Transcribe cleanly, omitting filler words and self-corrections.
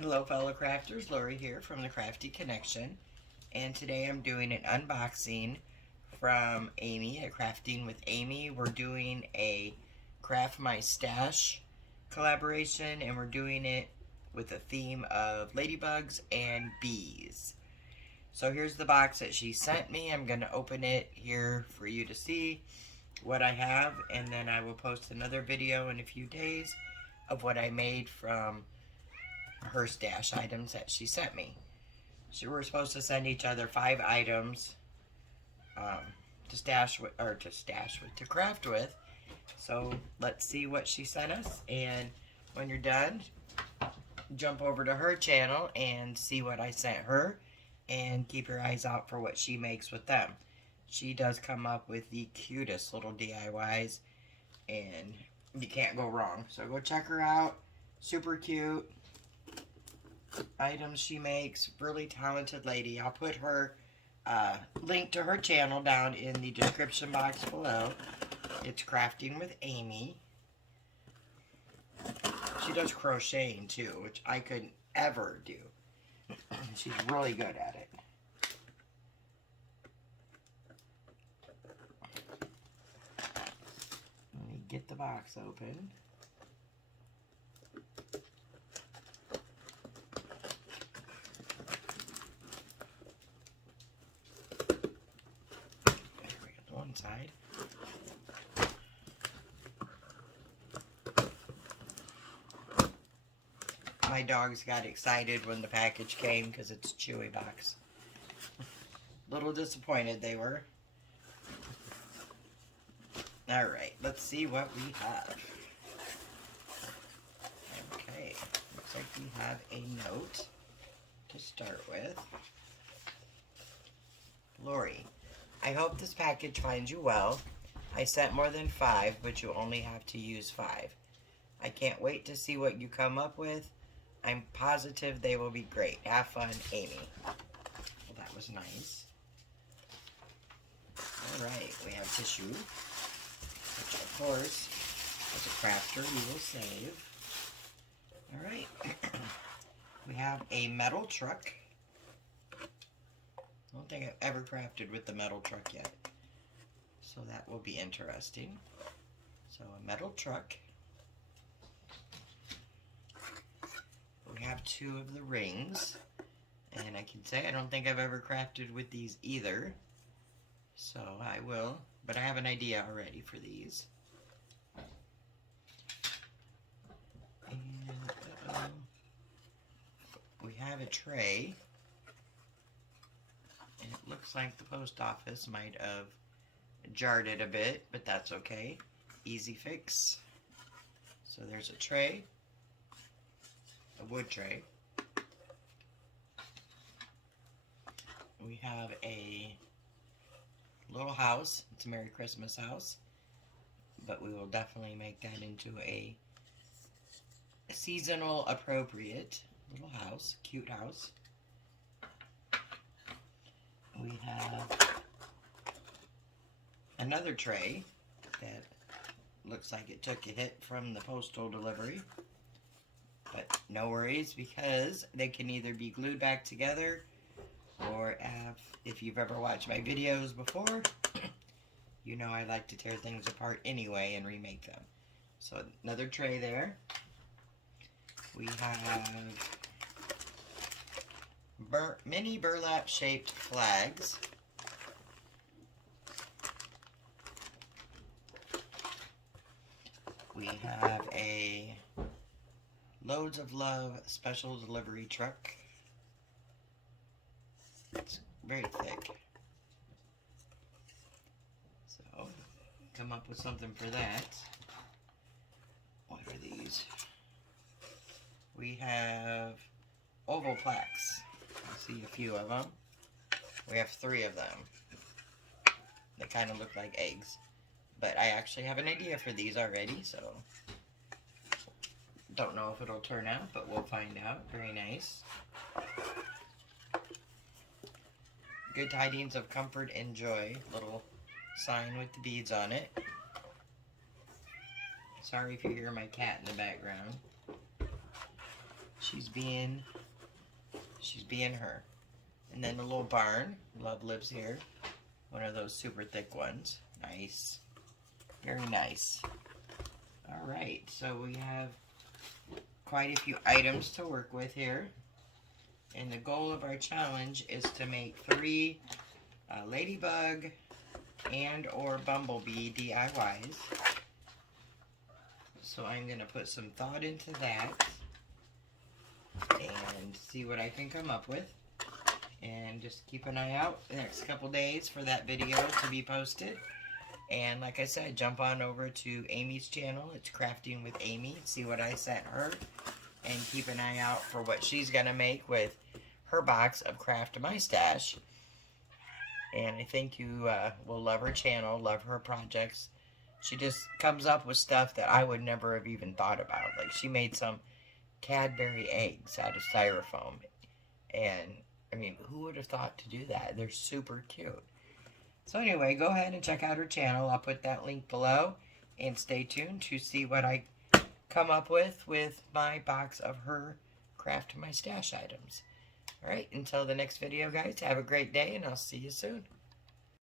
Hello fellow crafters, Lori here from the Crafty Connection, and today I'm doing an unboxing from Amy at Crafting with Amy. We're doing a Craft My Stash collaboration, and we're doing it with a theme of ladybugs and bees. So here's the box that she sent me. I'm going to open it here for you to see what I have, and then I will post another video in a few days of what I made from her stash items that she sent me. So we're supposed to send each other 5 items to craft with. So let's see what she sent us, and when you're done, jump over to her channel and see what I sent her, and keep your eyes out for what she makes with them. She does come up with the cutest little DIYs, and you can't go wrong. So go check her out. Super cute items she makes. Really talented lady. I'll put her link to her channel down in the description box below. It's Crafting with Amy. She does crocheting too, which I couldn't ever do. She's really good at it. Let me get the box open. Side. My dogs got excited when the package came because it's a Chewy box. Little disappointed they were. Alright, let's see what we have. Okay, looks like we have a note to start with. Lori, I hope this package finds you well. I sent more than 5, but you only have to use 5. I can't wait to see what you come up with. I'm positive they will be great. Have fun, Amy. Well, that was nice. Alright, we have tissue, which of course, as a crafter, you will save. Alright. We have a metal truck. I don't think I've ever crafted with the metal truck yet, so that will be interesting. So a metal truck. We have 2 of the rings, and I can say I don't think I've ever crafted with these either, so I will, but I have an idea already for these. And we have a tray. And it looks like the post office might have jarred it a bit, but that's okay. Easy fix. So there's a tray, a wood tray. We have a little house. It's a Merry Christmas house, but we will definitely make that into a seasonal appropriate little house, cute house. We have another tray that looks like it took a hit from the postal delivery, but no worries, because they can either be glued back together, or if you've ever watched my videos before, you know I like to tear things apart anyway and remake them. So another tray there. We have mini burlap shaped flags. We have a Loads of Love special delivery truck. It's very thick, so come up with something for that. What are these? We have oval plaques. I see a few of them. We have 3 of them. They kind of look like eggs, but I actually have an idea for these already, so don't know if it'll turn out, but we'll find out. Very nice. Good tidings of comfort and joy. Little sign with the beads on it. Sorry if you hear my cat in the background. she's being her. And then the little barn, Love lives here. One of those super thick ones. Nice. Very nice. Alright, so we have quite a few items to work with here. And the goal of our challenge is to make 3 ladybug and or bumblebee DIYs. So I'm going to put some thought into that and see what I can come up with. And just keep an eye out the next couple days for that video to be posted. And like I said, jump on over to Amy's channel. It's Crafting with Amy. See what I sent her. And keep an eye out for what she's going to make with her box of Craft My Stash. And I think you will love her channel, love her projects. She just comes up with stuff that I would never have even thought about. Like she made some Cadbury eggs out of styrofoam. And I mean, who would have thought to do that? They're super cute. So anyway, go ahead and check out her channel. I'll put that link below. And stay tuned to see what I come up with my box of her Craft My Stash items. Alright, until the next video, guys, have a great day, and I'll see you soon.